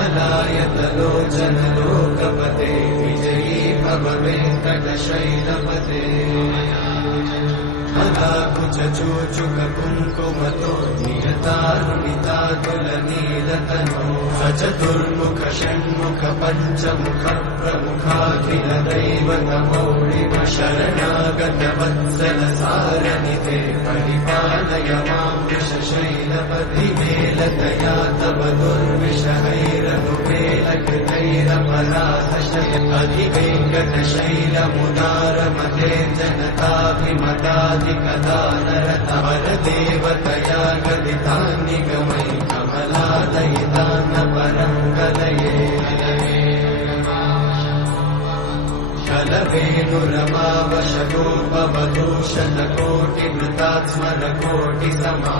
कमलायतलोचन लोकपते विजयी भव वेङ्कटशैलपते मदाकुचूचुक कुङ्कुमतो नियतारुणितातुलनीलतनो सचतुर्मुख षण्मुख पञ्चमुख प्रमुखाखिल दैवतमौळिव शरणागत वत्सल सारनिधे परिपालय मां वृषशैलपति मेलतया तव दुर्विषहैरनुपेलकृतैरपराधशय अधिवेङ्कटशैलमुदारमते जनताभिमताधिकदानरतवरदेवतया गदितान्निगमै कमलादयितान्न परं गलये कलवेणुरमावशगोपवधूषणकोटिवृतात्स्मरकोटिसमा